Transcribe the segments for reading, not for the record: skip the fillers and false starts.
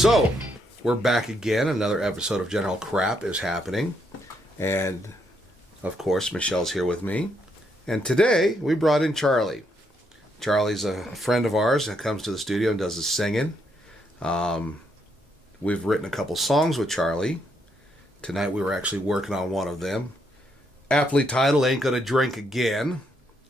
So, we're back again. Another episode of General Crap is happening. And, of course, Michelle's here with me. And today, we brought in Charlie. Charlie's a friend of ours that comes to the studio and does the singing. We've written a couple songs with Charlie. Tonight, we were actually working on one of them. Aptly titled, Ain't Gonna Drink Again.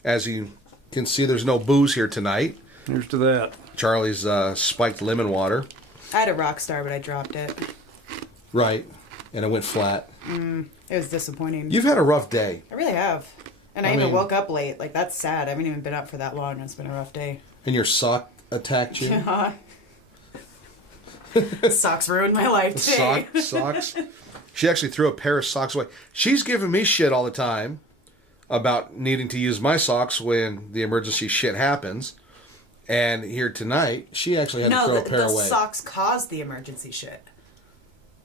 As you can see, there's no booze here tonight. Here's to that. Charlie's spiked lemon water. I had a rock star, but I dropped it. Right. And it went flat. It was disappointing. You've had a rough day. I really have. And I even woke up late. Like, that's sad. I haven't even been up for that long. It's been a rough day. And your sock attacked you? Socks ruined my life today. Socks? She actually threw a pair of socks away. She's giving me shit all the time about needing to use my socks when the emergency shit happens. And here tonight, she actually had to throw a pair away. No, the socks caused the emergency shit.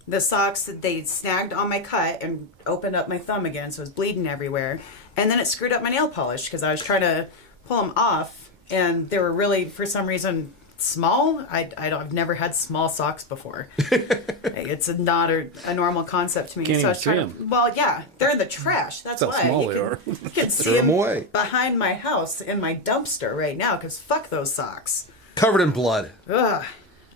The socks, they snagged on my cut and opened up my thumb again, so it was bleeding everywhere. And then it screwed up my nail polish because I was trying to pull them off, and they were really, for some reason, small. I've never had small socks before. It's not a normal concept to me. Can't so I even was see trying them. Well, yeah, they're in the trash. That's how why. small they are. You can see Throw 'em them away. behind my house in my dumpster right now because fuck those socks. Covered in blood. Ugh.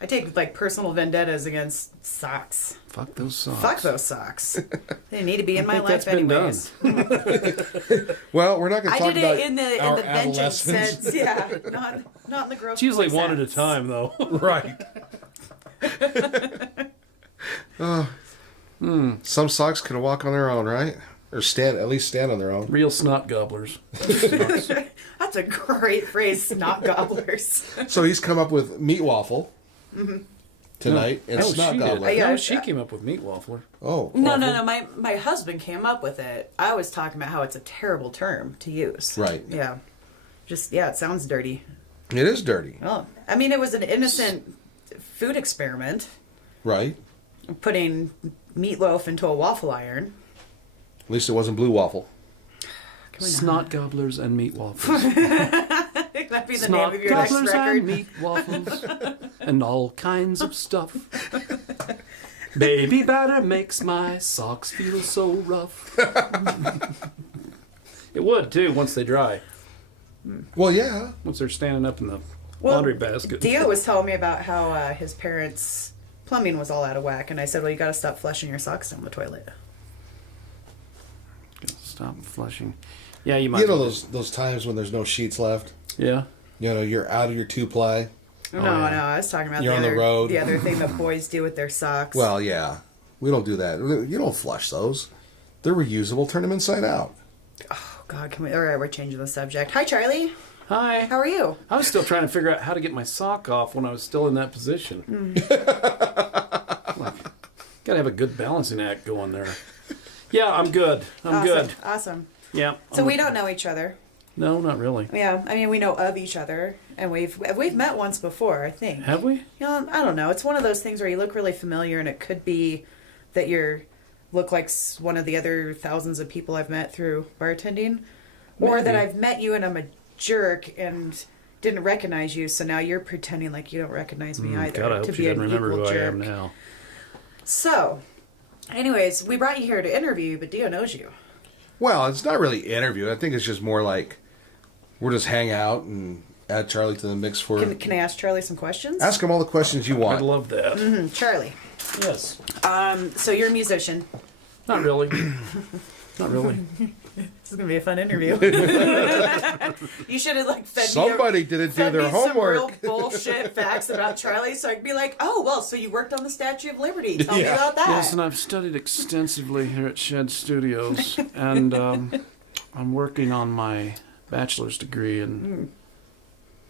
I take like personal vendettas against socks. Fuck those socks. Fuck those socks. They need to be in my think life that's been anyways. Well, we're not going to I talk did about it in the our vengeance adolescence. sense. Yeah, not in the gross. It's usually boy one at a sense. time, though. Right. Some socks can walk on their own, right? Or at least stand on their own. Real snot gobblers. That's a great phrase, snot gobblers. So he's come up with meat waffle tonight and Oh, snot she gobbler. did. Yeah. No, she came up with meat waffler. Oh. No. My husband came up with it. I was talking about how it's a terrible term to use. Right. Yeah. It sounds dirty. It is dirty. Well, I mean, it was an innocent food experiment. Right. Putting meatloaf into a waffle iron. At least it wasn't blue waffle. Snot gobblers and meat waffles. That'd be the Snot name of your next gobblers record. and meat waffles. And all kinds of stuff. Baby batter makes my socks feel so rough. It would, too, once they dry. Well, yeah. Once they're standing up in the laundry basket. Dio was telling me about how his parents' plumbing was all out of whack, and I said, well, you got to stop flushing your socks down the toilet. Stop flushing. Yeah, you might. You know those times when there's no sheets left? Yeah. You know, you're out of your 2-ply. No, yeah. I was talking about You're on the other, road. the other thing that boys do with their socks. Well, yeah. We don't do that. You don't flush those. They're reusable. Turn them inside out. Oh, God, all right, we're changing the subject. Hi, Charlie. Hi. How are you? I was still trying to figure out how to get my sock off when I was still in that position. Gotta have a good balancing act going there. Yeah, I'm good. I'm good. Awesome. Yeah. So we don't know each other. No, not really. Yeah, I mean, we know of each other, and we've met once before, I think. Have we? You know, I don't know. It's one of those things where you look really familiar, and it could be that look like one of the other thousands of people I've met through bartending, or that Maybe. I've met you and I'm a jerk and didn't recognize you, so now you're pretending like you don't recognize me either. God, I hope to she be doesn't an remember equal who jerk. I am now. So, anyways, we brought you here to interview you, but Dio knows you. Well, it's not really interview. I think it's just more like we're just hang out and add Charlie to the mix for... Can I ask Charlie some questions? Ask him all the questions you I'd want. love that. Charlie. Yes. So you're a musician. Not really. Not really. This is gonna be a fun interview. You should have fed Somebody me didn't do fed their me homework. Some real bullshit facts about Charlie, so I could be like, "Oh, well, so you worked on the Statue of Liberty? Tell me about that." Yes, and I've studied extensively here at Shed Studios, and I'm working on my bachelor's degree in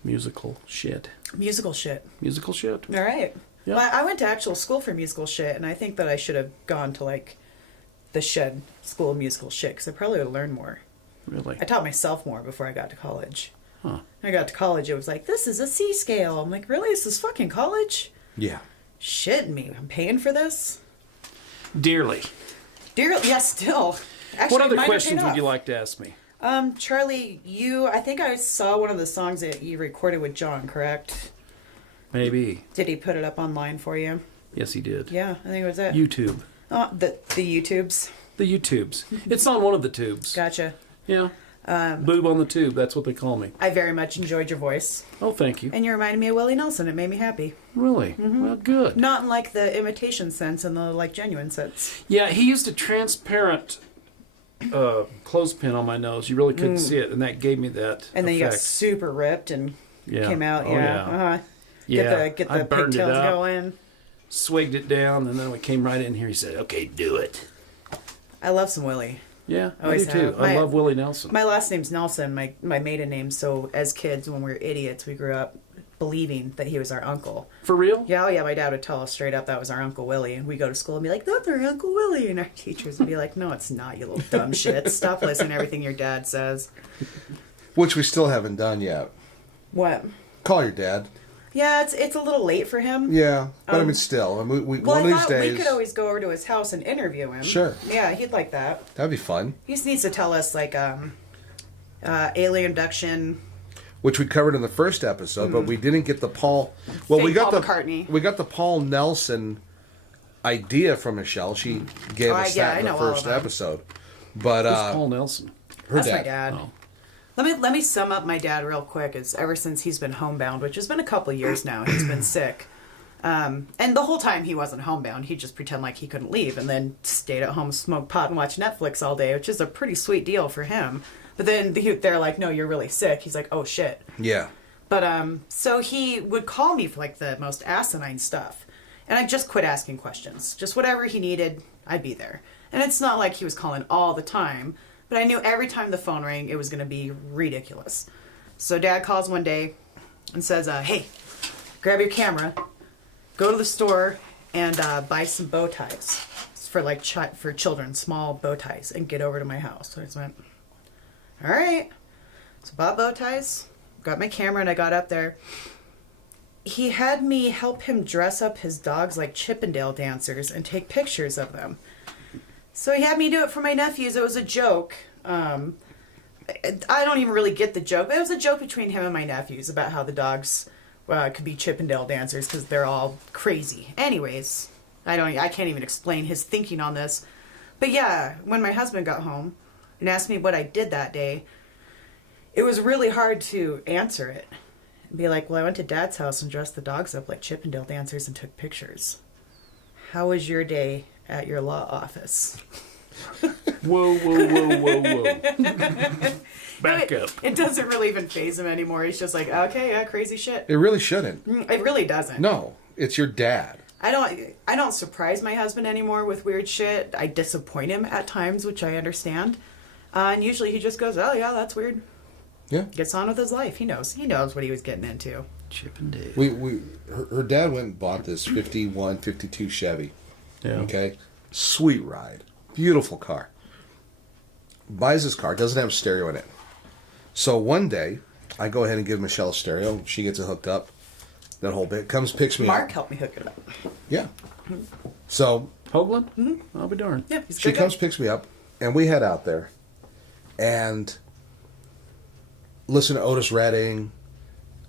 musical shit. Musical shit. Musical shit. All right. Yeah. Well, I went to actual school for musical shit, and I think that I should have gone to the Shed School of Musical shit because I probably would have learned more. Really? I taught myself more before I got to college. Huh. When I got to college, it was like, this is a C scale. I'm like, really? This is fucking college? Yeah. Shit me. I'm paying for this? Dearly. Dear, yeah, still. Actually, What other mine are questions paid would you off. like to ask me? Charlie, I think I saw one of the songs that you recorded with John, correct? Maybe. Did he put it up online for you? Yes, he did. Yeah, I think it was it. YouTube. Oh, the YouTubes. The YouTubes. It's on one of the tubes. Gotcha. Yeah. Boob on the tube. That's what they call me. I very much enjoyed your voice. Oh, thank you. And you reminded me of Willie Nelson. It made me happy. Really? Well, good. Not in like the imitation sense and the like genuine sense. Yeah, he used a transparent clothespin on my nose. You really couldn't see it, and that gave me that And then you got effect. super ripped and came out. Oh, Yeah. yeah. Uh-huh. Get I the burned it pigtails up. going. Swigged it down, and then we came right in here. He said, "Okay, do it." I love some Willie. Yeah, I do Always too. have. I love Willie Nelson. My last name's Nelson, my maiden name. So as kids, when we were idiots, we grew up believing that he was our uncle. For real? Yeah, oh yeah, my dad would tell us straight up that was our Uncle Willie. And we'd go to school and be like, that's our Uncle Willie. And our teachers would be like, no, it's not, you little dumb shit. Stop listening to everything your dad says. Which we still haven't done yet. What? Call your dad. Yeah, it's a little late for him. Yeah, but I mean, still, I mean, Well, one of I these thought days, we could always go over to his house and interview him. Sure. Yeah, he'd like that. that'd be fun. He just needs to tell us, like, alien abduction. Which we covered in the first episode, but we didn't get the Paul. Well, we Fake got Paul the McCartney. we got the Paul Nelson idea from Michelle. She gave us yeah, that I in the know all first of them. episode. But Who's Paul Nelson? her That's dad. my dad. Oh. Let me sum up my dad real quick. Is ever since he's been homebound, which has been a couple of years now, he's been sick. And the whole time he wasn't homebound, he'd just pretend like he couldn't leave and then stayed at home, smoke pot, and watch Netflix all day, which is a pretty sweet deal for him. But then they're like, no, you're really sick. He's like, oh, shit. Yeah. But so he would call me for like the most asinine stuff. And I just quit asking questions. Just whatever he needed, I'd be there. And it's not like he was calling all the time, but I knew every time the phone rang, it was going to be ridiculous. So Dad calls one day and says, hey, grab your camera, go to the store and buy some bow ties for like for children, small bow ties, and get over to my house. So I just went, all right. So bought bow ties, got my camera, and I got up there. He had me help him dress up his dogs like Chippendale dancers and take pictures of them. So he had me do it for my nephews. It was a joke. I don't even really get the joke, but it was a joke between him and my nephews about how the dogs could be Chippendale dancers because they're all crazy. Anyways, I can't even explain his thinking on this. But yeah, when my husband got home and asked me what I did that day, it was really hard to answer it. And be like, well, I went to Dad's house and dressed the dogs up like Chippendale dancers and took pictures. How was your day at your law office? Whoa, whoa, whoa, whoa, whoa. Back up. It doesn't really even faze him anymore. He's just like, okay, yeah, crazy shit. It really shouldn't. It really doesn't. No, it's your dad. I don't surprise my husband anymore with weird shit. I disappoint him at times, which I understand. And usually he just goes, oh yeah, that's weird. Yeah. Gets on with his life. He knows what he was getting into. Chippendale. Her dad went and bought this 51, 52 Chevy. Yeah. Okay. Sweet ride. Beautiful car. Buys this car. Doesn't have a stereo in it. So one day, I go ahead and give Michelle a stereo. She gets it hooked up. That whole bit. Comes, picks me up. Mark helped me hook it up. Yeah. So Hoagland? Mm-hmm. I'll be darned. Yeah, he's a she good comes, guy. picks me up, and we head out there. And listen to Otis Redding.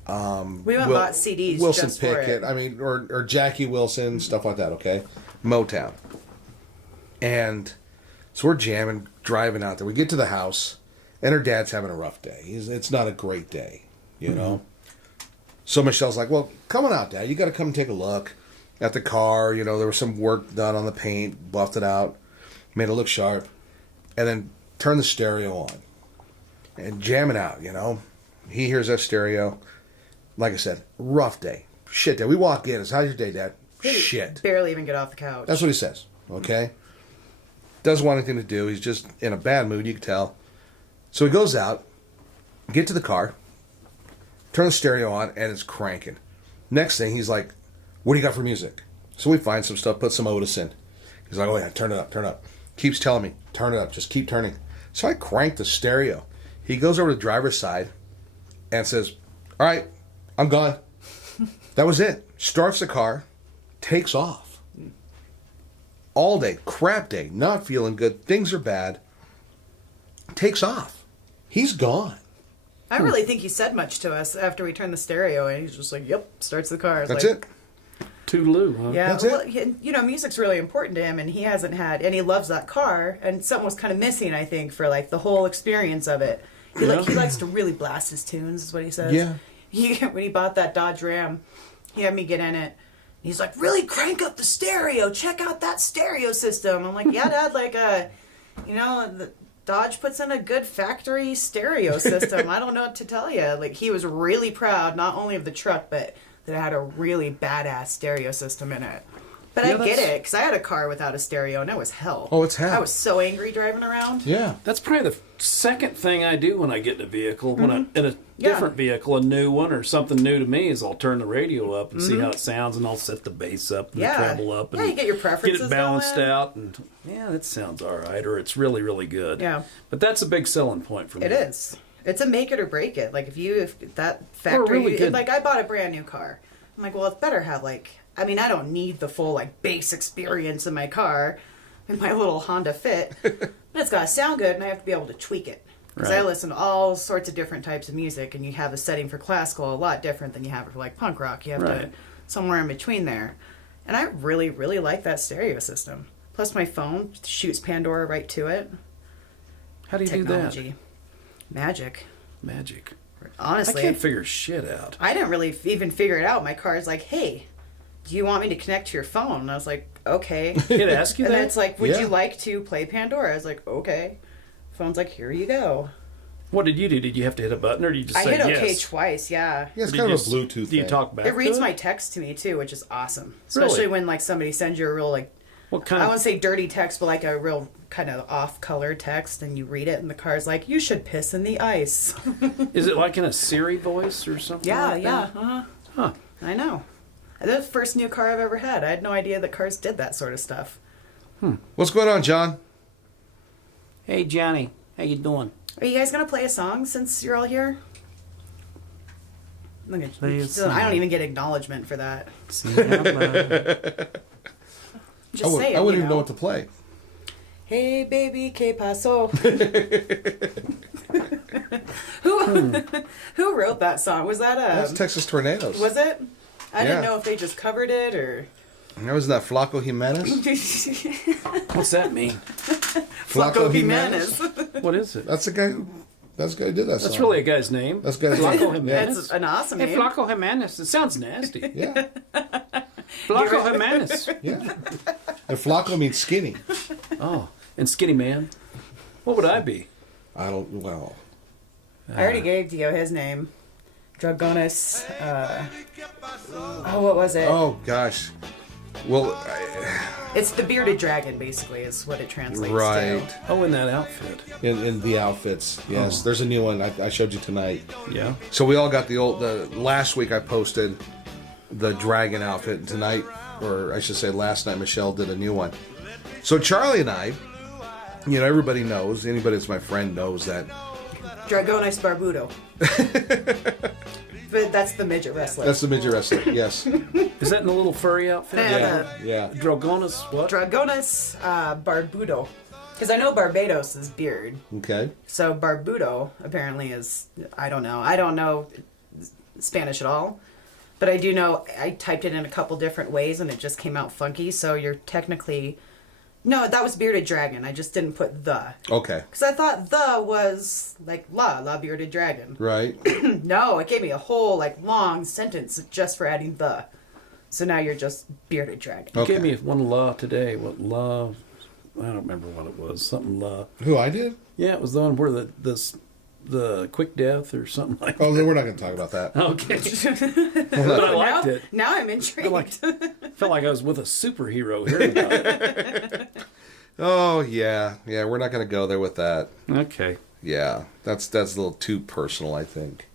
We went and bought CDs Wilson just for Pickett. it. I mean, or Jackie Wilson, stuff like that, okay? Motown. And so we're jamming, driving out there. We get to the house, and her dad's having a rough day. It's not a great day, you know? So Michelle's like, well, come on out, Dad. You got to come and take a look at the car. You know, there was some work done on the paint, buffed it out, made it look sharp, and then turn the stereo on and jam it out, you know? He hears that stereo. Like I said, rough day. Shit day. We walk in. It's, how's your day, Dad? Shit. Barely even get off the couch. That's what he says, okay? Doesn't want anything to do. He's just in a bad mood, you can tell. So he goes out, get to the car, turn the stereo on, and it's cranking. Next thing, he's like, what do you got for music? So we find some stuff, put some Otis in. He's like, oh yeah, turn it up, turn it up. Keeps telling me, turn it up, just keep turning. So I crank the stereo. He goes over to the driver's side and says, all right, I'm gone. That was it. Starts the car, takes off. All day, crap day, not feeling good, things are bad. Takes off. He's gone. I really think he said much to us after we turned the stereo, and he's just like, yep, starts the car. It's That's like, it. Toodaloo, huh? Yeah, That's well, it? you know, music's really important to him, and he hasn't had, and he loves that car, and something was kind of missing, I think, for like the whole experience of it. He likes to really blast his tunes, is what he says. Yeah. When he bought that Dodge Ram, he had me get in it. He's like, really crank up the stereo. Check out that stereo system. I'm like, yeah, Dad, like, the Dodge puts in a good factory stereo system. I don't know what to tell you. Like, he was really proud, not only of the truck, but that it had a really badass stereo system in it. But Yeah, I get that's- it, because I had a car without a stereo, and it was hell. Oh, it's hell. I was so angry driving around. Yeah. That's probably the second thing I do when I get in a vehicle. When I'm in a Yeah. different vehicle, a new one or something new to me, is I'll turn the radio up and see how it sounds, and I'll set the bass up and Yeah. the treble up, and Yeah, you get your preferences get it balanced going. out, and yeah, that sounds all right, or it's really, really good. Yeah. But that's a big selling point for me. It is. It's a make it or break it. Like if that factory, really good. like I bought a brand new car. I'm like, well, it better have I mean, I don't need the full like bass experience in my car, in my little Honda Fit, but it's got to sound good, and I have to be able to tweak it. Because I Right. listen to all sorts of different types of music, and you have a setting for classical a lot different than you have for like punk rock. You have to Right. somewhere in between there, and I really, really like that stereo system. Plus, my phone shoots Pandora right to it. How do you Technology, magic. do that? Magic. Honestly, I can't figure shit out. I didn't really even figure it out. My car's like, hey, do you want me to connect to your phone? And I was like, okay. It asks you And then that? it's like, would Yeah. you like to play Pandora? I was like, okay. Phone's like, here you go. What did you do? Did you have to hit a button, or did you just I say hit OK yes? twice, yeah. Yeah, it's Or do kind you of a just- Bluetooth Do you thing. talk back It reads to my text to me too, which is awesome. Really? Especially when like somebody sends you a real like, What kind I of... won't say dirty text, but like a real kind of off-color text, and you read it, and the car's like, you should piss in the ice. Is it like in a Siri voice or something Yeah, like yeah. that? Uh-huh. Huh. I know. That's the first new car I've ever had. I had no idea that cars did that sort of stuff. What's going on, John? Hey, Johnny. How you doing? Are you guys gonna play a song since you're all here? Look at Play a song. I don't even get acknowledgement for that. Sing out loud. Just say it. I wouldn't you even know what to play. Hey baby, que paso? Who wrote that song? Was that That's Texas Tornadoes. Was it? I Yeah. didn't know if they just covered it or. That was that Flaco Jimenez. What's that mean? Flaco Jimenez. What is it? That's the guy who did that song. That's really a guy's name. That's the guy's Flaco name. Jimenez. That's an awesome Hey, name. Flaco Jimenez. It sounds nasty. Yeah, Flaco Jimenez. yeah. And Flaco means skinny. Oh, and Skinny Man. What would I be? I don't. Well, I already gave Dio his name. Dragonis. What was it? oh gosh. Well, It's the bearded dragon, basically, is what it translates right. to. Oh, in that outfit. In the outfits, yes. Oh. There's a new one I showed you tonight. Yeah. So we all got the last week I posted the dragon outfit, and tonight, or I should say last night, Michelle did a new one. So Charlie and I, everybody knows, anybody that's my friend knows that. Dragonis Barbudo. But that's the midget wrestler. That's the midget wrestler, yes. Is that in the little furry outfit? Yeah. Yeah. Dragonis what? Dragonis Barbudo. Because I know Barbados is beard. Okay. So Barbudo apparently is, I don't know Spanish at all. But I do know, I typed it in a couple different ways and it just came out funky. So you're technically, no, that was bearded dragon. I just didn't put the. Okay. Because I thought the was like la bearded dragon. Right. No, it gave me a whole like long sentence just for adding the. So now you're just bearded dragon. You Okay. gave me one la today. What la? I don't remember what it was. Something la. Who, I did? Yeah, it was the one where the quick death or something like that. Oh, then we're not going to talk about that. Okay. But I liked now, it. Now I'm intrigued. Felt like I was with a superhero hearing about it. Oh, yeah. Yeah, we're not going to go there with that. Okay. Yeah. That's a little too personal, I think.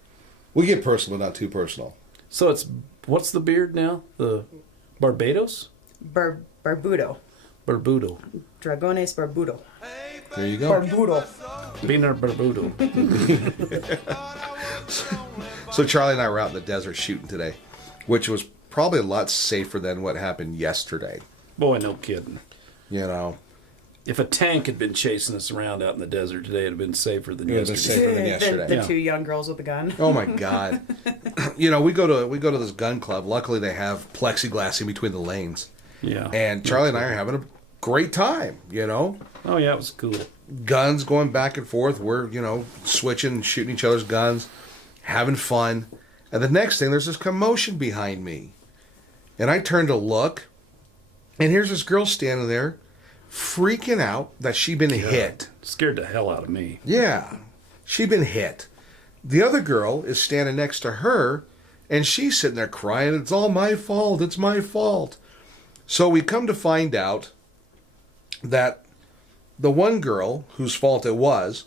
We get personal, but not too personal. So what's the beard now? The Barbados? Barbudo. Barbudo. Dragones Barbudo. There you go. Barbudo. Beaner Barbudo. So Charlie and I were out in the desert shooting today, which was probably a lot safer than what happened yesterday. Boy, no kidding. If a tank had been chasing us around out in the desert today, it'd have been safer than It would have been yesterday. safer than yesterday. The two young girls with the gun. Oh my God! You know, we go to this gun club. Luckily, they have plexiglass in between the lanes, Yeah. and Charlie and I are having a great time. You know, Oh, yeah, it was cool. guns going back and forth. We're switching, shooting each other's guns, having fun. And the next thing, there's this commotion behind me, and I turn to look, and here's this girl standing there, freaking out that she'd been hit. Scared the hell out of me. Yeah, she'd been hit. The other girl is standing next to her, and she's sitting there crying, "It's all my fault, it's my fault." So we come to find out that the one girl, whose fault it was,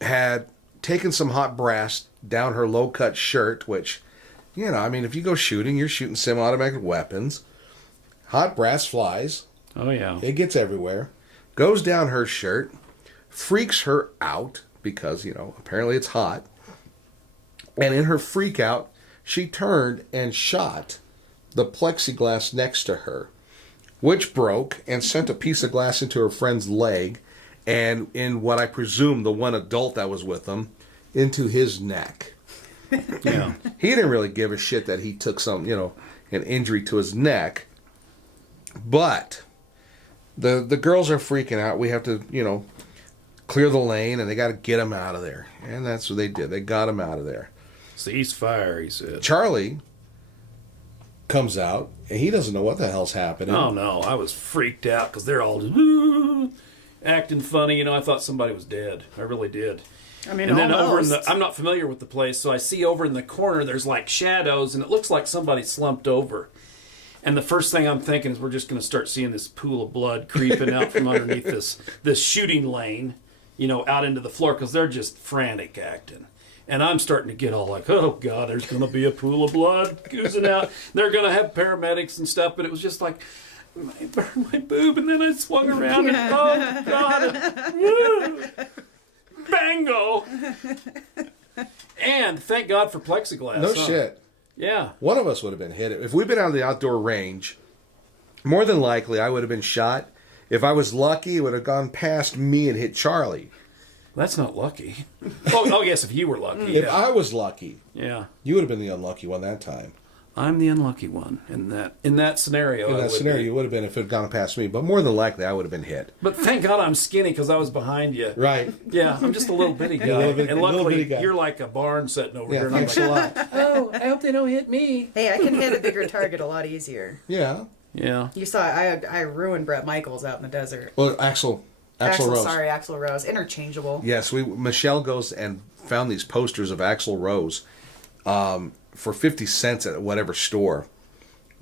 had taken some hot brass down her low-cut shirt, which, if you go shooting, you're shooting semi-automatic weapons. Hot brass flies. Oh, yeah. It gets everywhere. Goes down her shirt, freaks her out because, apparently it's hot. And in her freak out, she turned and shot the plexiglass next to her, which broke and sent a piece of glass into her friend's leg and in what I presume the one adult that was with them, into his neck. Yeah. He didn't really give a shit that he took some, an injury to his neck. But the girls are freaking out. We have to, clear the lane, and they got to get him out of there. And that's what they did. They got him out of there. Cease fire, he said. Charlie comes out, and he doesn't know what the hell's happening. Oh, no. I was freaked out because they're all just, acting funny. I thought somebody was dead. I really did. I mean, And then almost. I'm not familiar with the place, so I see over in the corner there's like shadows, and it looks like somebody slumped over. And the first thing I'm thinking is we're just going to start seeing this pool of blood creeping out from underneath this shooting lane, out into the floor, because they're just frantic acting. And I'm starting to get all like, oh, God, there's going to be a pool of blood oozing out. They're going to have paramedics and stuff, but it was just like, I burned my boob, and then I swung around, and oh, God, woo, bango. And thank God for plexiglass. No shit. Yeah. One of us would have been hit. If we'd been out of the outdoor range, more than likely I would have been shot. If I was lucky, it would have gone past me and hit Charlie. That's not lucky. Oh, yes, if you were lucky. If I was lucky, Yeah. you would have been the unlucky one that time. I'm the unlucky one in that scenario. In I that would scenario, be. you would have been if it had gone past me. But more than likely, I would have been hit. But thank God I'm skinny because I was behind you. Right. Yeah, I'm just a little bitty guy. little bitty And luckily, guy. you're like a barn sitting over Yeah, here. And I'm thanks like, a lot. oh, I hope they don't hit me. Hey, I can hit a bigger target a lot easier. Yeah. Yeah. You saw I ruined Brett Michaels out in the desert. Well, Axl Rose. Axl Rose. Interchangeable. Yes, Michelle goes and found these posters of Axl Rose for 50 cents at whatever store.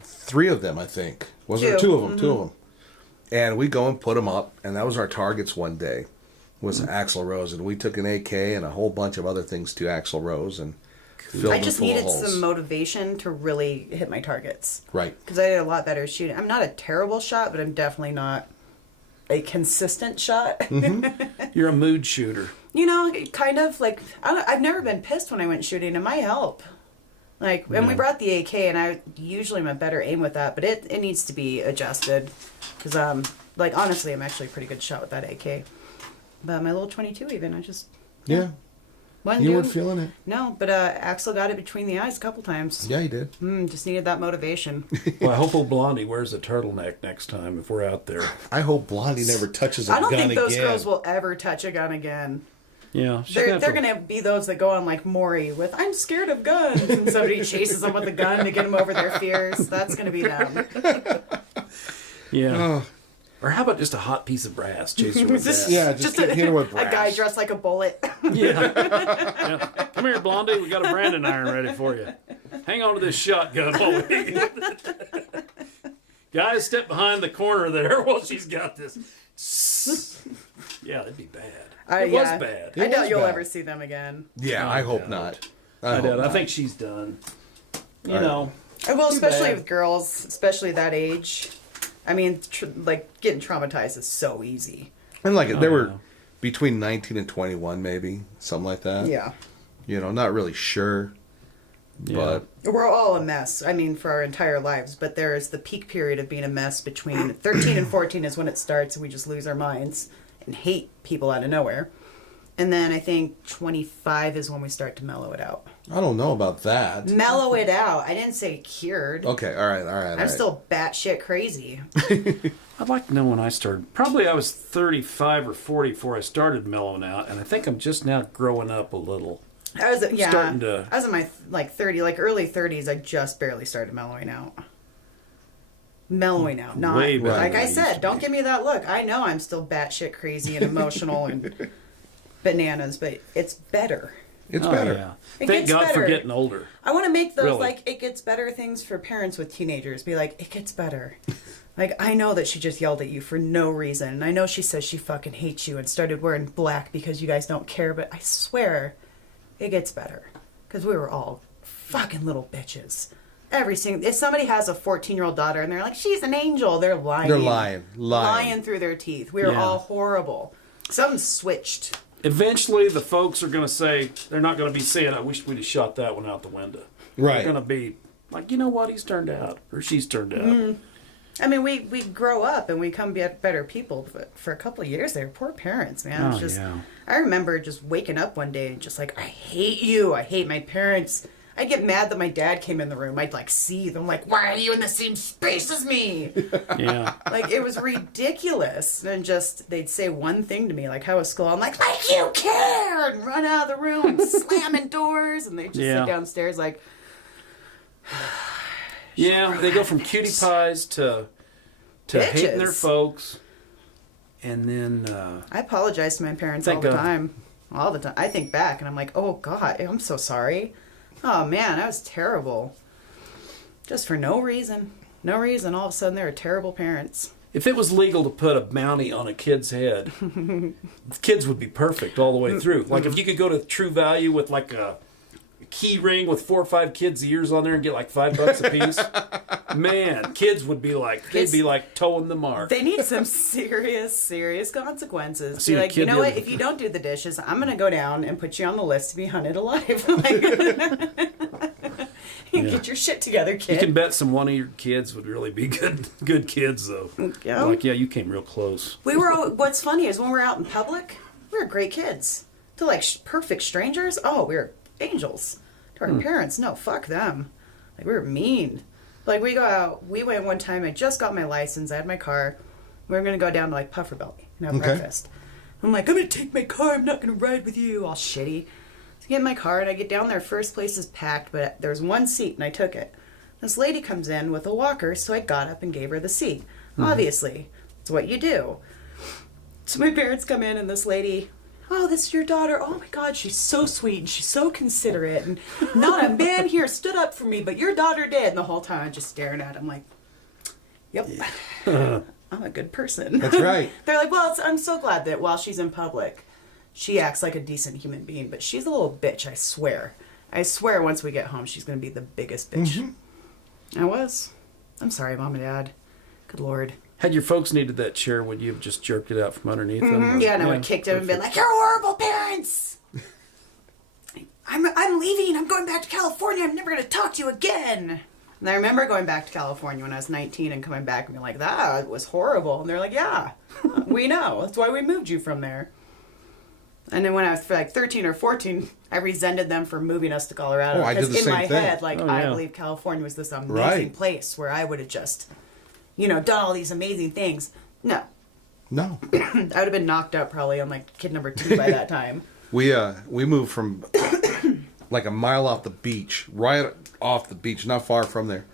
3 of them, I think. Was there 2 of them? 2 of them. And we go and put them up, and that was our targets one day, was Axl Rose. And we took an AK and a whole bunch of other things to Axl Rose and filled I them just full of needed holes. some motivation to really hit my targets. Right. Because I did a lot better shooting. I'm not a terrible shot, but I'm definitely not a consistent shot. You're a mood shooter. Kind of like, I've never been pissed when I went shooting. It might help. Like, and we brought the AK, and I usually am a better aim with that, but it needs to be adjusted. Because, honestly, I'm actually a pretty good shot with that AK. But my little 22 even, I just... Yeah. You weren't feeling it? No, but Axel got it between the eyes a couple times. Yeah, you did. Just needed that motivation. Well, I hope old Blondie wears a turtleneck next time if we're out there. I hope Blondie never touches a gun I don't again. think those girls will ever touch a gun again. Yeah. They're going to be those that go on like Maury with, I'm scared of guns, and somebody chases them with a gun to get them over their fears. That's going to be them. Yeah. Oh. Or how about just a hot piece of brass chaser with that? Yeah, just hit her with a brass. guy dressed like a bullet. Yeah. Come here, Blondie. We got a branding iron ready for you. Hang on to this shotgun while we... Guys, step behind the corner there while she's got this. Yeah, that'd be bad. It was bad. I doubt was you'll bad. ever see them again. Yeah, I hope not. I hope doubt. I not. think she's done. You Right. know. Well, especially bad. with girls, especially that age. I mean, getting traumatized is so easy. And they were yeah. between 19 and 21, maybe something like that. Yeah. Not really sure. But We're all a mess. I mean, for our entire lives. But there is the peak period of being a mess between 13 and 14 is when it starts, and we just lose our minds and hate people out of nowhere. And then I think 25 is when we start to mellow it out. I don't know about that. Mellow it out. I didn't say cured. Okay, all right. I'm still batshit crazy. I'd like to know when I started. Probably I was 35 or 40 before I started mellowing out, and I think I'm just now growing up a little. I was starting to. I was in my early 30s. I just barely started mellowing out. Mellowing out, not Way better like than I it used said. to Don't be. give me that look. I know I'm still batshit crazy and emotional and bananas, but it's better. It's better. Yeah. It Thank gets God for better. getting older. I want to make those Really? like it gets better things for parents with teenagers. Be like, it gets better. Like, I know that she just yelled at you for no reason. And I know she says she fucking hates you and started wearing black because you guys don't care. But I swear, it gets better. Because we were all fucking little bitches. If somebody has a 14-year-old daughter and they're like, she's an angel, they're lying. They're lying. Lying through their teeth. We were Yeah. all horrible. Something switched. Eventually, the folks are going to say, they're not going to be saying, I wish we'd have shot that one out the window. Right. They're going to be like, you know what, he's turned out. Or she's turned out. Mm-hmm. I mean, we grow up and we come be better people, but for a couple of years there, poor parents, man. It's Oh, just, yeah. I remember just waking up one day and just like, I hate you. I hate my parents. I'd get mad that my dad came in the room. I'd like seethe. I'm like, why are you in the same space as me? Yeah. Like, it was ridiculous. And just, they'd say one thing to me, like, how was school? I'm like you care! And run out of the room, slamming doors. And they just Yeah. sit downstairs like, Yeah, they go from cutie pies to hating their Bitches. folks. And then, I apologize to my parents Thank all the God. time. All the time. I think back and I'm like, oh God, I'm so sorry. Oh man, that was terrible. Just for no reason. No reason. All of a sudden, they were terrible parents. if it was legal to put a bounty on a kid's head, kids would be perfect all the way through. Like if you could go to True Value with like a key ring with 4 or 5 kids' ears on there and get like $5 a piece, man, kids would be like, they'd be like towing the mark. They need some serious consequences. seen Be a like, kid you know the what? other- If you don't do the dishes, I'm going to go down and put you on the list to be hunted alive. Like, get your shit together, You kid. can bet one of your kids would really be good kids though. Yeah. Like, yeah, you came real close. We were. What's funny is when we're out in public, we were great kids. To like perfect strangers, oh, we were angels. To our parents, no, fuck them. Like we were mean. Like we go out. We went one time. I just got my license. I had my car. We were gonna go down to like Puffer Belly and have breakfast. I'm like, I'm gonna take my car. I'm not gonna ride with you. All shitty. So I get in my car and I get down there. First place is packed, but there's one seat and I took it. This lady comes in with a walker, so I got up and gave her the seat. Obviously, it's what you do. So my parents come in and this lady, oh, this is your daughter. Oh my God, she's so sweet and she's so considerate. And not a man here stood up for me, but your daughter did. And the whole time I'm just staring at him like, yep, I'm a good person. That's right. They're like, well, I'm so glad that while she's in public, she acts like a decent human being. But she's a little bitch, I swear. I swear once we get home, she's going to be the biggest bitch. I was. I'm sorry, Mom and Dad. Good Lord. Had your folks needed that chair, would you have just jerked it out from underneath them? Yeah, and I would have kicked him and been like, you're horrible parents! I'm leaving. I'm going back to California. I'm never going to talk to you again. And I remember going back to California when I was 19 and coming back and being like, that was horrible. And they're like, yeah, we know. That's why we moved you from there. And then when I was for like 13 or 14, I resented them for moving us to Colorado. Oh, I did Because the in same my thing. head, like, Oh, I yeah. believe California was this amazing Right. place where I would have just, done all these amazing things. No. No. I would have been knocked out probably on like kid number 2 by that time. We moved from like a mile off the beach, right off the beach, not far from there,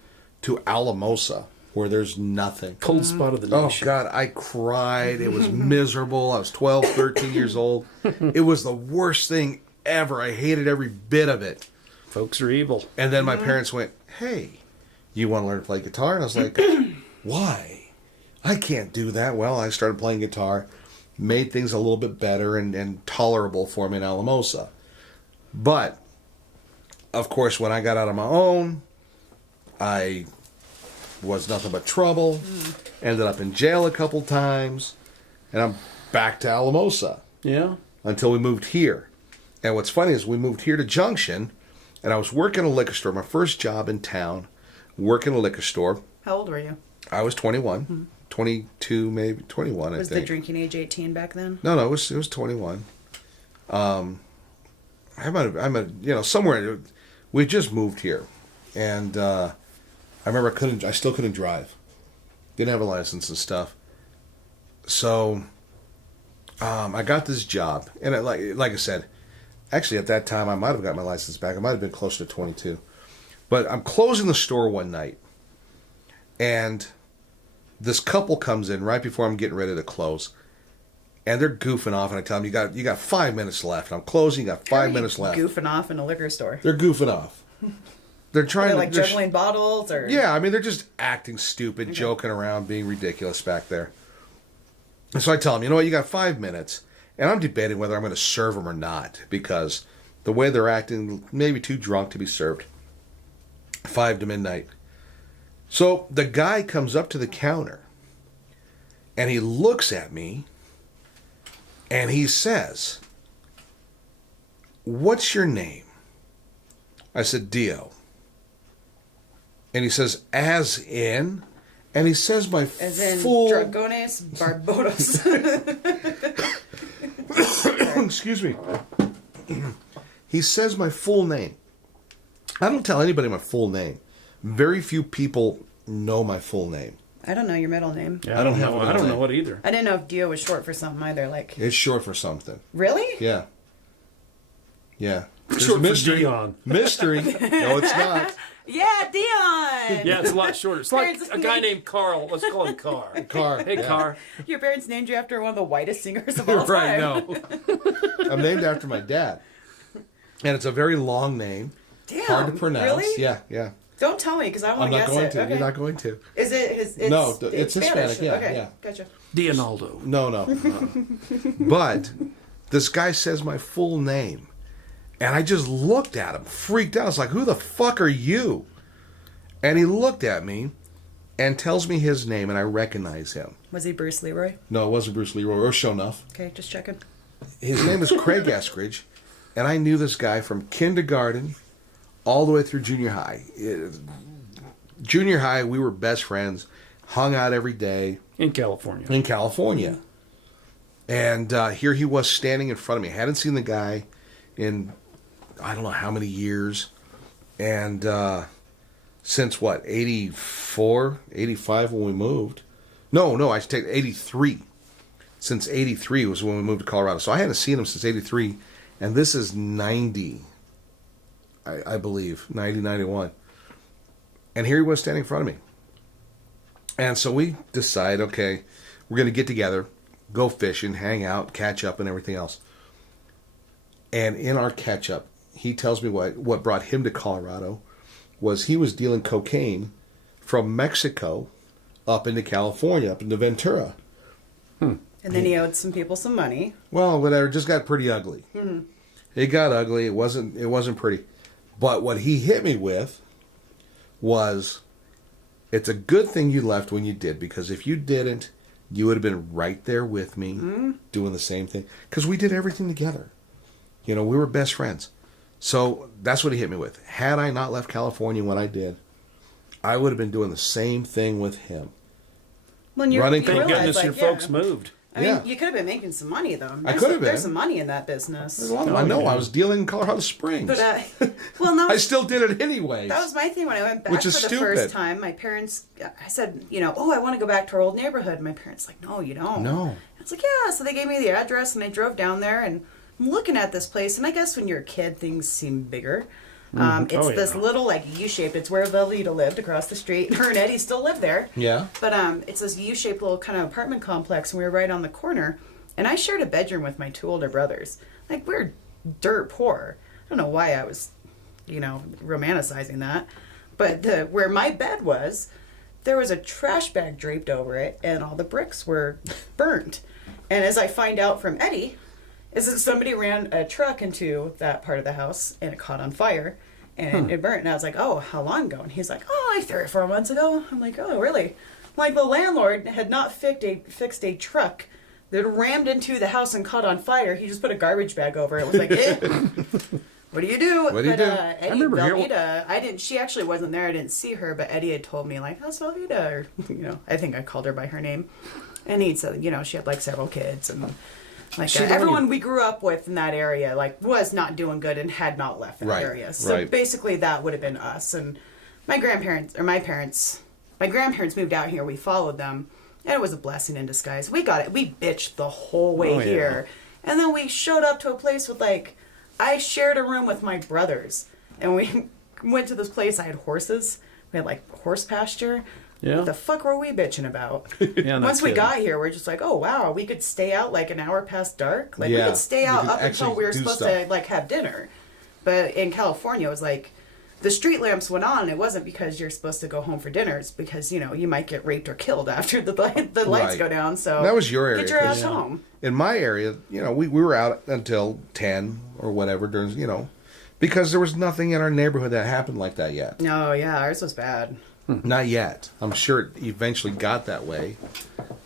to Alamosa, where there's nothing. Cold spot of the Oh, nation. God, I cried. It was miserable. I was 12, 13 years old. It was the worst thing ever. I hated every bit of it. Folks are evil. And then my parents went, hey, you want to learn to play guitar? And I was like, why? I can't do that. Well, I started playing guitar, made things a little bit better and tolerable for me in Alamosa. But, of course, when I got out on my own, I was nothing but trouble. Ended up in jail a couple times. And I'm back to Alamosa Yeah. until we moved here. And what's funny is we moved here to Junction, And I was working a liquor store, my first job in town, working a liquor store. How old were you? I was 21, 22, maybe 21, I Was think. the drinking age 18 back then? No, it was 21. I'm at somewhere. We just moved here, and I remember I still couldn't drive. Didn't have a license and stuff. So I got this job, and like I said, actually at that time I might have got my license back. I might have been closer to 22. But I'm closing the store one night, and this couple comes in right before I'm getting ready to close, and they're goofing off. And I tell them, you got 5 minutes left. I'm closing. You got 5 minutes left. Goofing off in a liquor store. They're goofing off. They're trying They're to juggling bottles, or yeah. I mean, they're just acting stupid, joking around, being ridiculous back there. And so I tell them, you know what? You got 5 minutes, and I'm debating whether I'm going to serve them or not because the way they're acting, maybe too drunk to be served. 5 to midnight. So the guy comes up to the counter, and he looks at me, and he says, "What's your name?" I said, "Dio." And he says, "As in?" And he says my as in full... Dragones Barbados. Excuse me. He says my full name. I don't tell anybody my full name. Very few people know my full name. I don't know your middle name. Yeah, I don't have a I don't name. know it either. I didn't know if Dio was short for something either. Like, It's short for something. really? Yeah. Yeah. There's Short for mystery. Dion. Mystery. No, it's not. Yeah, Dion. Yeah, it's a lot shorter. It's like Parents a guy named- named Carl. Let's call him Car. Car. Hey, yeah. Car. Your parents named you after one of the whitest singers of all Right, time. no. I'm named after my dad. And it's a very long name. Damn. Hard to pronounce. Really? Yeah. Don't tell me because I I'm want to not guess going it. to. Okay. You're not going to. Is it his? No, it's Spanish. Hispanic, yeah, Okay, yeah. gotcha. Dionaldo. No. But this guy says my full name. And I just looked at him, freaked out. I was like, "Who the fuck are you?" And he looked at me and tells me his name, and I recognize him. Was he Bruce Leroy? No, it wasn't Bruce Leroy or Shonuff. Okay, just checking. His name is Craig Eskridge, and I knew this guy from kindergarten all the way through junior high. Junior high, we were best friends, hung out every day In California. in California. And here he was standing in front of me. I hadn't seen the guy in I don't know how many years. And since what, 84, 85 when we moved? No, I should take 83. Since 83 was when we moved to Colorado. So I hadn't seen him since 83. And this is 90, I believe, 90, 91. And here he was standing in front of me. And so we decide, okay, we're going to get together, go fishing, hang out, catch up, and everything else. And in our catch up, he tells me what brought him to Colorado was he was dealing cocaine from Mexico up into California, up into Ventura. And then he owed some people some money. Well, whatever, it just got pretty ugly. It got ugly. It wasn't pretty. But what he hit me with was, it's a good thing you left when you did, because if you didn't, you would have been right there with me doing the same thing. Because we did everything together. You know, we were best friends. So that's what he hit me with. Had I not left California when I did, I would have been doing the same thing with him. When Running Thank realize, goodness like, your yeah. folks moved. I mean, Yeah. you could have been making some money though. I could have been. There's some money in that business. There's a lot of, I know, I was dealing in Colorado Springs. But well, no, I still did it anyways. that was my thing when I went back Which for is the stupid. first time. My parents, I said, I want to go back to our old neighborhood. And my parents like, no, you don't. No. I was like, yeah. So they gave me the address, and I drove down there, and I'm looking at this place. And I guess when you're a kid, things seem bigger. It's Oh, this yeah. little U-shaped. It's where Velita lived across the street. Her and Eddie still live there. Yeah. But it's this U-shaped little kind of apartment complex, and we were right on the corner. And I shared a bedroom with my two older brothers. Like, we were dirt poor. I don't know why I was, romanticizing that. But where my bed was, there was a trash bag draped over it, and all the bricks were burnt. And as I find out from Eddie, is that somebody ran a truck into that part of the house, and it caught on fire, and it burnt. And I was like, oh, how long ago? And he's like, oh, like 3 or 4 months ago. I'm like, oh, really? Like, the landlord had not fixed a truck that rammed into the house and caught on fire. He just put a garbage bag over it. It was like, what do you do? What do you do? Eddie, remember Velveeta, I didn't. She actually wasn't there. I didn't see her, but Eddie had told me like, "How's Velveeta?" Or I think I called her by her name, and he said, she had like several kids, and like everyone we grew up with in that area like was not doing good and had not left that area. So basically, that would have been us. And my grandparents moved out here. We followed them, and it was a blessing in disguise. We got it. We bitched the whole way here, and then we showed up to a place with like. I shared a room with my brothers, and we went to this place. I had horses. We had like horse pasture. Yeah. What the fuck were we bitching about? Yeah, Once we got here, we're just like, oh wow, we could stay out like an hour past dark. Like we could stay out up until we were supposed to like have dinner. But in California, it was like the street lamps went on. It wasn't because you're supposed to go home for dinner. It's because you might get raped or killed after the lights go down. So that was your area. Get your ass home. In my area, we were out until 10 or whatever during, because there was nothing in our neighborhood that happened like that yet. No, yeah, ours was bad. Not yet. I'm sure it eventually got that way,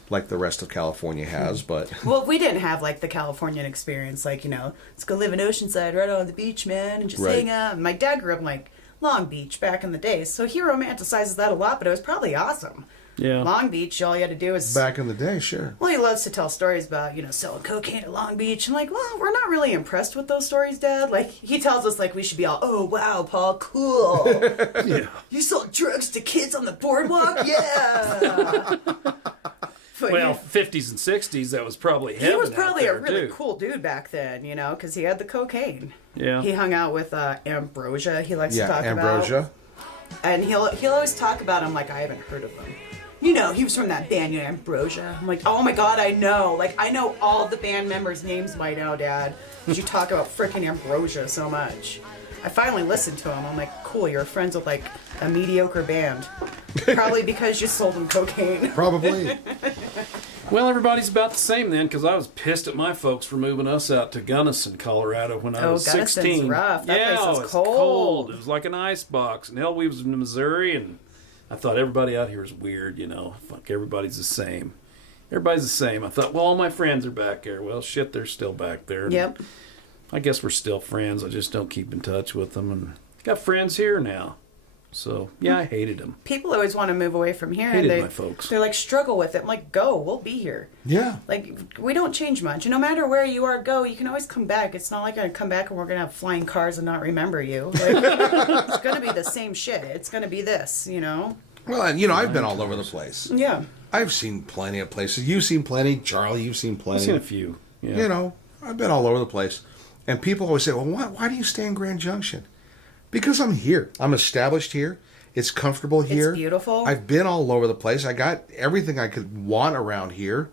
like the rest of California has, but... Well, we didn't have, like, the Californian experience, like, let's go live in Oceanside right on the beach, man, and just hang out. And my dad grew up in, like, Long Beach back in the day, so he romanticizes that a lot, but it was probably awesome. Yeah. Long Beach, all you had to do is... Back in the day, sure. Well, he loves to tell stories about, selling cocaine at Long Beach. And like, well, we're not really impressed with those stories, Dad. Like, he tells us, like, we should be all, oh, wow, Paul, cool. Yeah. You sold drugs to kids on the boardwalk? Yeah. Well, 50s and 60s, that was probably heaven. He was probably a really too. cool dude back then, because he had the cocaine. Yeah. He hung out with Ambrosia. He likes to talk Ambrosia. about. And he'll always talk about him like I haven't heard of him. He was from that band, Ambrosia. I'm like, oh my god, I know. Like, I know all the band members' names by now, Dad. Because you talk about frickin' Ambrosia so much. I finally listened to him. I'm like, cool, you're friends with, like, a mediocre band. Probably because you sold them cocaine. Probably. Well, everybody's about the same then, because I was pissed at my folks for moving us out to Gunnison, Colorado when I was 16. Gunnison's rough. That place was it's cold. It was like an ice box. And hell, we was in Missouri, and I thought everybody out here is weird, Fuck, everybody's the same. Everybody's the same. I thought, well, all my friends are back there. Well, shit, they're still back there. Yep. I guess we're still friends. I just don't keep in touch with them. And got friends here now. So, yeah, I hated them. People always want to move away from here. Hated my folks. They're like, struggle with it. I'm like, go. We'll be here. Yeah. Like, we don't change much. And no matter where you are, go. You can always come back. It's not like I'm going to come back and we're going to have flying cars and not remember you. Like, it's going to be the same shit. It's going to be this, Well, and, I've been all over the place. Yeah. I've seen plenty of places. You've seen plenty. Charlie, you've seen plenty. I've seen a few. Yeah. I've been all over the place. And people always say, well, why do you stay in Grand Junction? Because I'm here. I'm established here. It's comfortable here. It's beautiful. I've been all over the place. I got everything I could want around here.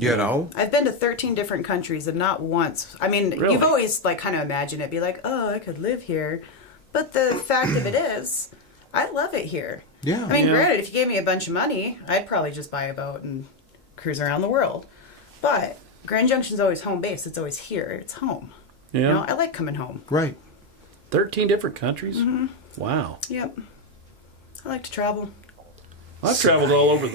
I've been to 13 different countries and not once. I mean, Really? You've always like kind of imagined it, be like, oh, I could live here. But the fact of it is, I love it here. Yeah. I mean, Yeah. granted, if you gave me a bunch of money, I'd probably just buy a boat and cruise around the world. But Grand Junction's always home base. It's always here. It's home. Yeah. I like coming home. Right. 13 different countries? Mm-hmm. Wow. Yep. I like to travel. I've traveled all over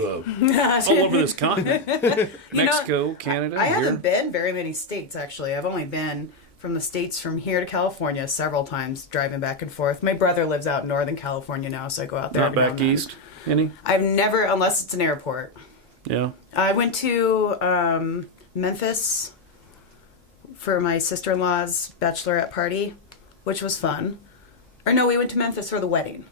this continent. Mexico, Canada. I here. haven't been very many states, actually. I've only been from the States from here to California several times, driving back and forth. My brother lives out in Northern California now, so I go out there Not every now back and then. east? Any? I've never, unless it's an airport. Yeah. I went to Memphis for my sister-in-law's bachelorette party, which was fun. Or no, we went to Memphis for the wedding.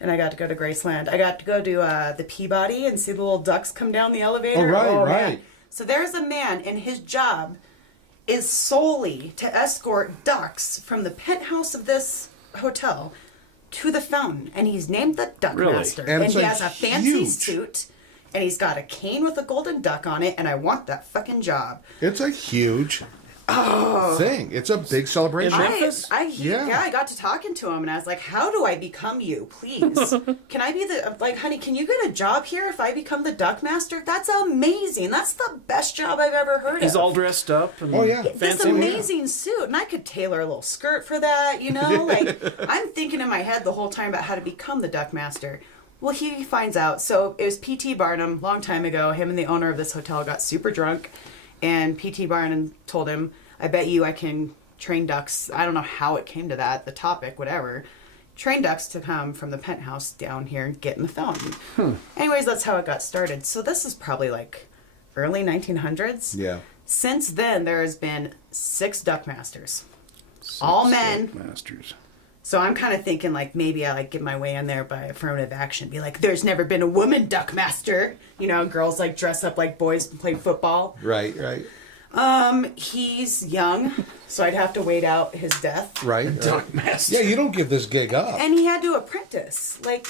And I got to go to Graceland. I got to go to the Peabody and see the little ducks come down the elevator. Oh, right, man. right. So there's a man, and his job is solely to escort ducks from the penthouse of this hotel to the fountain. And he's named the Duck Really? Master. And And it's he like has a fancy huge. suit. And he's got a cane with a golden duck on it. And I want that fucking job. It's a huge thing. It's a big celebration. Memphis? Yeah. I got to talking to him, and I was like, how do I become you, please? Can I be honey, can you get a job here if I become the Duck Master? That's amazing. That's the best job I've ever heard of. He's all dressed up. And Oh, yeah. This fancy. amazing suit, and I could tailor a little skirt for that, Like, I'm thinking in my head the whole time about how to become the Duck Master. Well, he finds out. So it was P.T. Barnum, long time ago. Him and the owner of this hotel got super drunk, and P.T. Barnum told him, I bet you I can train ducks. I don't know how it came to that, the topic, whatever. Train ducks to come from the penthouse down here and get in the film. Anyways, that's how it got started. So this is probably like early 1900s. Yeah. Since then, there has been 6 duck masters. All men. Masters. So I'm kind of thinking like maybe I like get my way in there by affirmative action. Be like, there's never been a woman duck master. You know, girls like dress up like boys and play football. Right, right. He's young, so I'd have to wait out his death. Right. Duck master. Yeah, you don't give this gig up. And he had to apprentice. Like,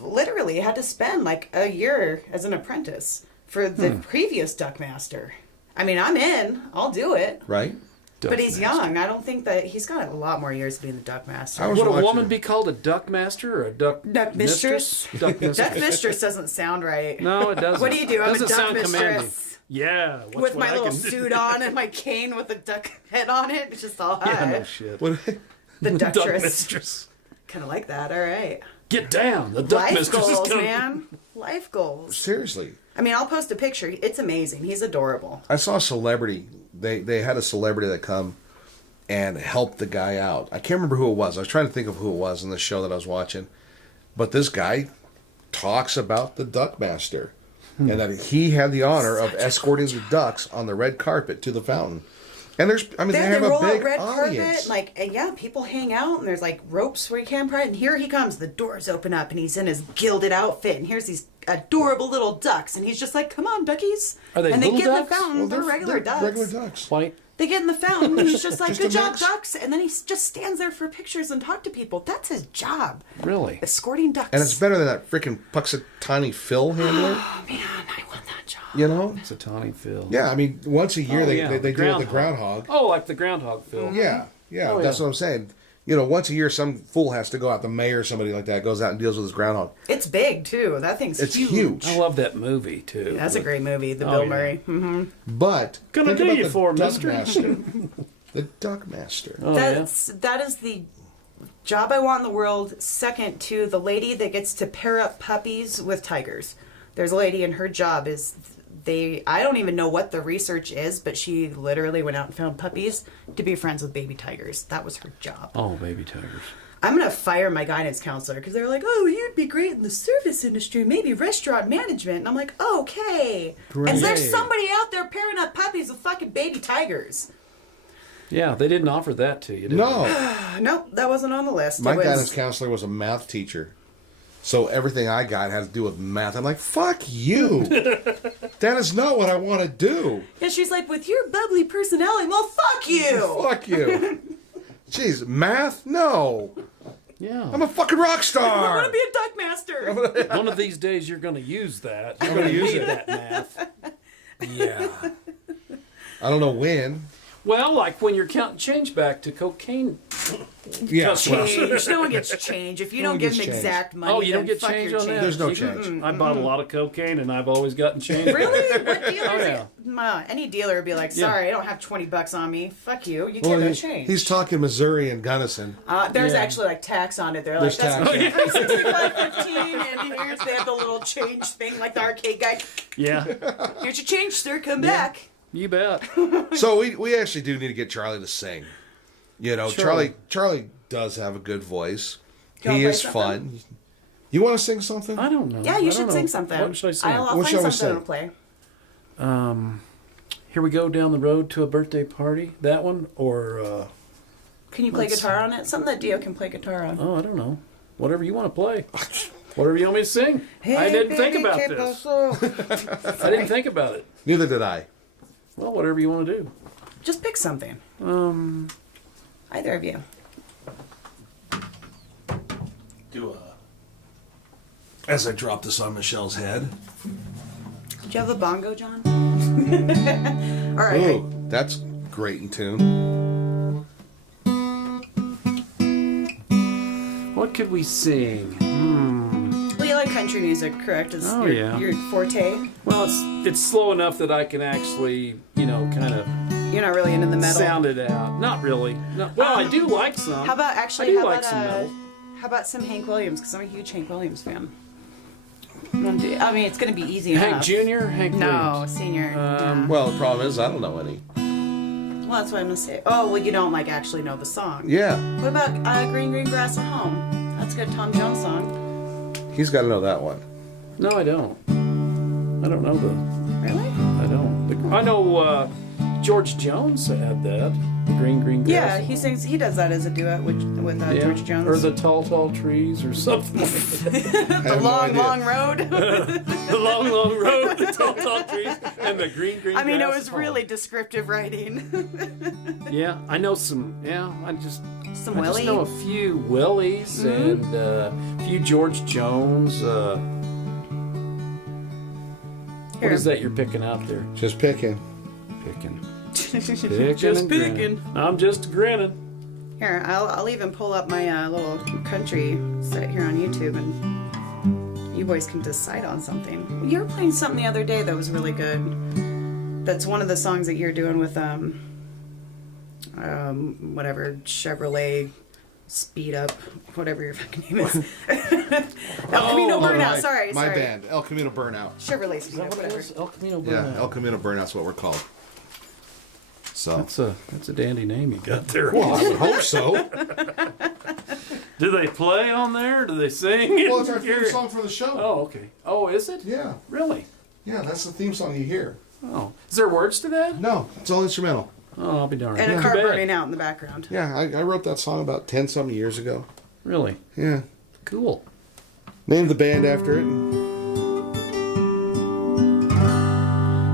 literally had to spend like a year as an apprentice for the previous duck master. I mean, I'm in. I'll do it. Right. But he's young. I don't think that he's got a lot more years to be the duck master. was Would a watching- woman be called a duck master or a duck mistress? Duck mistress. Duck mistress doesn't sound right. No, it doesn't. What do you do? I'm a Doesn't duck sound commanding. mistress. Yeah. Watch With what my I little can do. suit on and my cane with a duck head on it. It's just all Yeah, high. no shit. What, The Duck ductress. mistress. Kind of like that. All right. Get down. The duck Life mistress goals, is coming. man. Life goals. seriously. I mean, I'll post a picture. It's amazing. He's adorable. I saw a celebrity. They had a celebrity that come and help the guy out. I can't remember who it was. I was trying to think of who it was in the show that I was watching. But this guy talks about the duck master and that he had the honor of escorting the ducks on the red carpet to the fountain. And they have a roll big out red audience. carpet, like, and yeah, people hang out, and there's like ropes where you can pry. And here he comes. The doors open up, and he's in his gilded outfit, and here's these adorable little ducks, and he's just like, "Come on, duckies!" Are they and little they get in ducks? the fountain. Well, they're regular ducks. Regular ducks. White. They get in the fountain, and he's just like, Just "Good a job, mix. ducks!" And then he just stands there for pictures and talk to people. That's his job, Really? escorting ducks. And it's better than that freaking Puxatawny Phil handler. Oh man, I want that job. You know? It's a tawny Phil. Yeah, I mean, once a year Oh, they yeah, do the the groundhog. Oh, like the groundhog Phil. Yeah, yeah, Oh, that's yeah. what I'm saying. You know, once a year, some fool has to go out. The mayor or somebody like that goes out and deals with his groundhog. It's big too. That thing's It's huge. huge. I love that movie too. That's a great movie, the Oh, Bill yeah. Murray. Mm-hmm. But Gonna think do about you the for, duck mister. master. The duck master. Oh, That is the job I want in the world. Second to the lady that gets to pair up puppies with tigers. There's a lady, and her job is I don't even know what the research is, but she literally went out and found puppies to be friends with baby tigers. That was her job. Oh, baby tigers. I'm going to fire my guidance counselor because they're like, oh, you'd be great in the service industry, maybe restaurant management. And I'm like, okay. Great. And there's somebody out there pairing up puppies with fucking baby tigers. Yeah, they didn't offer that to you, did No, Nope, that wasn't on the list. my It was- guidance counselor was a math teacher. So everything I got had to do with math. I'm like, fuck you. That is not what I want to do. Yeah, she's like, with your bubbly personality, well, fuck you. Fuck you. Jeez, math? No. they? Yeah. I'm a fucking rock I star. want to be a duck master. One of these days you're going to use that. You're gonna going to use use it. that math. Yeah. I don't know when. Well, like when you're counting change back to cocaine. Yeah. Customers. Change. No one gets change. If you No don't one give gets them change. exact money, Oh, you don't then get fuck change your on that? There's no See, change. I bought a lot of cocaine and I've always gotten change. Really? What dealers? Oh, yeah. Any dealer would be like, Yeah. sorry, I don't have $20 on me. Fuck you. You Well, get no he- change. he's talking Missouri and Gunnison. There's Yeah. actually like tax on it. They're There's like, that's tax, yeah. $65.15, and here's they have the little change thing like the arcade guy. Yeah, Here's your change, sir. Come back. you bet. So we actually do need to get Charlie to sing. You know, Sure. Charlie does have a good voice. You wanna He play is something? fun. You want to sing something? I don't know. Yeah, I you don't should know. sing something. What should I sing? I'll What find shall we something sing? to play. Here we go down the road to a birthday party. That one? Or, Can you play Let's- guitar on it? Something that Dio can play guitar on. oh, I don't know. Whatever you want to play. Whatever you want me to sing. Hey, I didn't think baby, about que this. pasó? I didn't think about it. Neither did I. Well, whatever you want to do. Just pick something. Either of you. As I drop this on Michelle's head. Do you have a bongo, John? All right. Ooh, that's great in tune. What could we sing? Well, you like country music, correct? Is Oh, your, yeah. your forte? Well, it's slow enough that I can actually, kind of You're not really into the metal. sound it out. Not really. No, well, I do like some. How about I actually? do How like about some metal. how about some Hank Williams? Because I'm a huge Hank Williams fan. I mean, it's going to be easy Hank enough. Jr., Hank No, Williams. senior. Well, the problem is I don't know any. Well, that's what I'm gonna say. Oh, well, you don't like actually know the song. Yeah, What about Green Green Grass at Home? That's a good Tom Jones song. he's got to know that one. No, I don't. I don't know the. Really? I don't. I know George Jones had that. The Green Grass. Yeah, he sings. He does that as a duet with George Jones. Or the Tall Trees or something like that. The long road. The long road, the tall trees, and the green I mean, it grass was farm. really descriptive writing. Yeah, I know some. Yeah, I just Willie. know a few Willies and a few George Jones. What Here. is that you're picking out there? Just picking. Picking. Just and grinning. I'm just grinning. Here, I'll even pull up my little country set here on YouTube, and you boys can decide on something. You were playing something the other day that was really good. That's one of the songs that you're doing with whatever Chevrolet Speed Up, whatever your fucking name is. El Camino Burnout. Sorry. My band, El Camino Burnout. Chevrolet Speed Up, whatever. El Camino Yeah, Burnout. El Camino Burnout's what we're called. So. That's a dandy name you got there. Well, I would hope so. Do they play on there? Do they sing? Well, it's our theme song for the show. Oh, okay. Oh, is it? Yeah. Really? Yeah, that's the theme song you hear. Oh. Is there words to that? No, it's all instrumental. Oh, I'll be darned. And a Too car bad. burning out in the background. Yeah, I wrote that song about 10-some years ago. Really? Yeah. Cool. Named the band after it.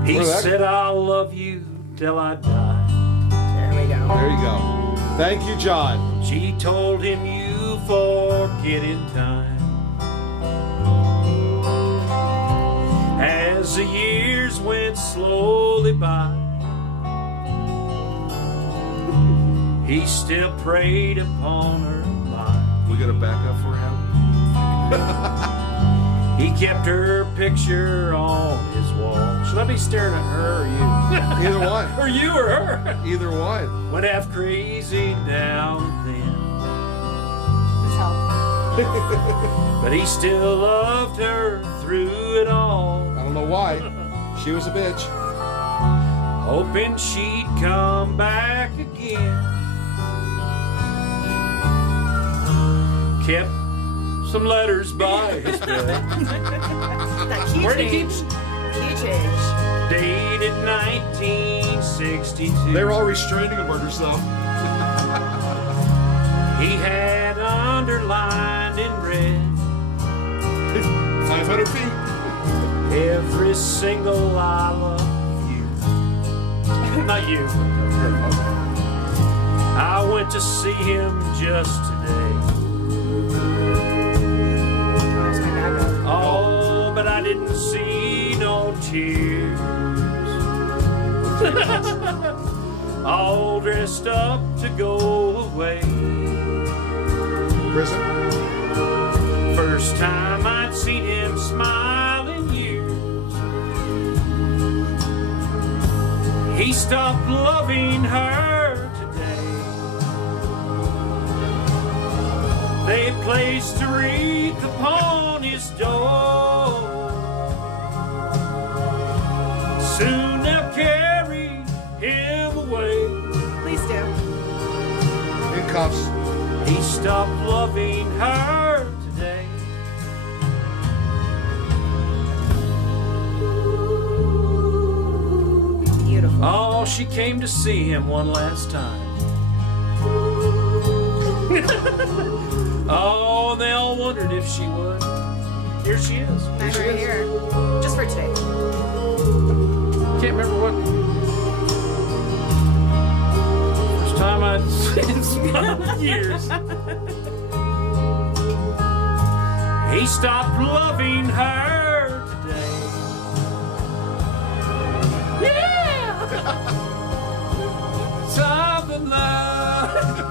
He Where's that? said, I'll love you till I die. There we go. There you go. Thank you, John. She told him you forget in time. As the years went slowly by, he still preyed upon her mind. We got a backup for him? He kept her picture on his wall. Should I be staring at her or you? Either one. Or you or her? Either one. Went half crazy now and then. But he still loved her through it all, I don't know why. She was a bitch. hoping she'd come back again. Kept some letters by his bed. That key Where did he change. Key change. dated 1962. They were all restraining orders, though. He had underlined in red 500 feet. every single I love you. Not you. I went to see him just today. There's my backup. Oh, but I didn't see no tears. All dressed up to go away. Prison. First time I'd seen him smile in years. He stopped loving her today. They placed a wreath upon his door. Soon they'll carry him away. Please do. In cuffs. He stopped loving her today. Beautiful. Oh, she came to see him one last time. Oh, they all wondered if she would. Here she is. Nice right here. Just for today. Can't remember what. First time I'd seen smile in years. He stopped loving her today. Yeah! Stop in love.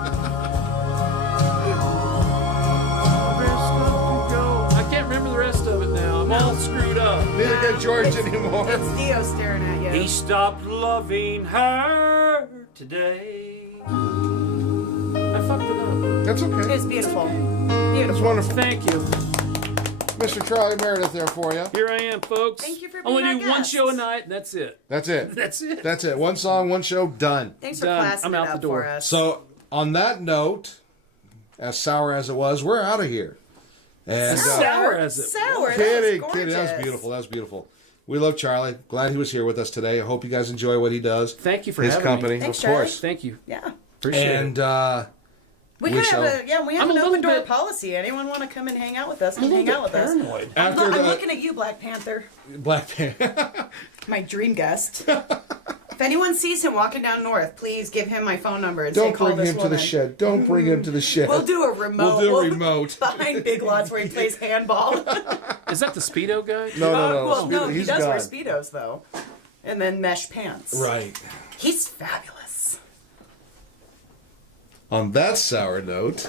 I can't remember the rest of it now. I'm all screwed up. Neither can George anymore. It's Dio staring at you. He stopped loving her today. I fucked it up. That's okay. It's beautiful. It's Beautiful. wonderful. Thank you. Mr. Charlie Meredith there for you. Here I am, folks. Thank you for for being Only our do one guest. show a night, and that's it. That's it. That's it. That's it. One song, one show, done. Thanks for Done. classing I'm it out up the door. for us. So, on that note, as sour as it was, we're out of here. And Sour as it. Sour. kidding, that was kidding. That was gorgeous. beautiful. That was beautiful. We love Charlie. Glad he was here with us today. I hope you guys enjoy what he does. Thank you for his having company, me. Thanks, of course. Thank you. Yeah. Appreciate And it. We We have shall- we have I'm a an little open door bit- policy. Anyone want to come and hang out with us? I'm a Come little hang out bit with us. paranoid. after I'm the looking at you, Black Panther, Black Panther. my dream guest. If anyone sees him walking down north, please give him my phone number and say Don't call bring this him to woman. the shed. Don't bring him to the shed. We'll do a remote. We'll do a remote. behind Big Lots where he plays handball. Is that the Speedo guy? No, no, no. Well, no, he He's does wear gone. speedos though, and then mesh pants. Right. He's fabulous. On that sour note,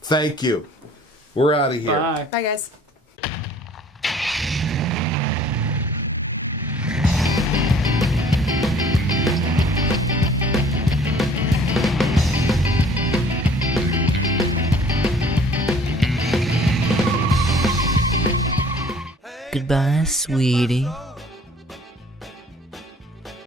thank you. We're out of here. Bye. Bye, guys. Goodbye, sweetie.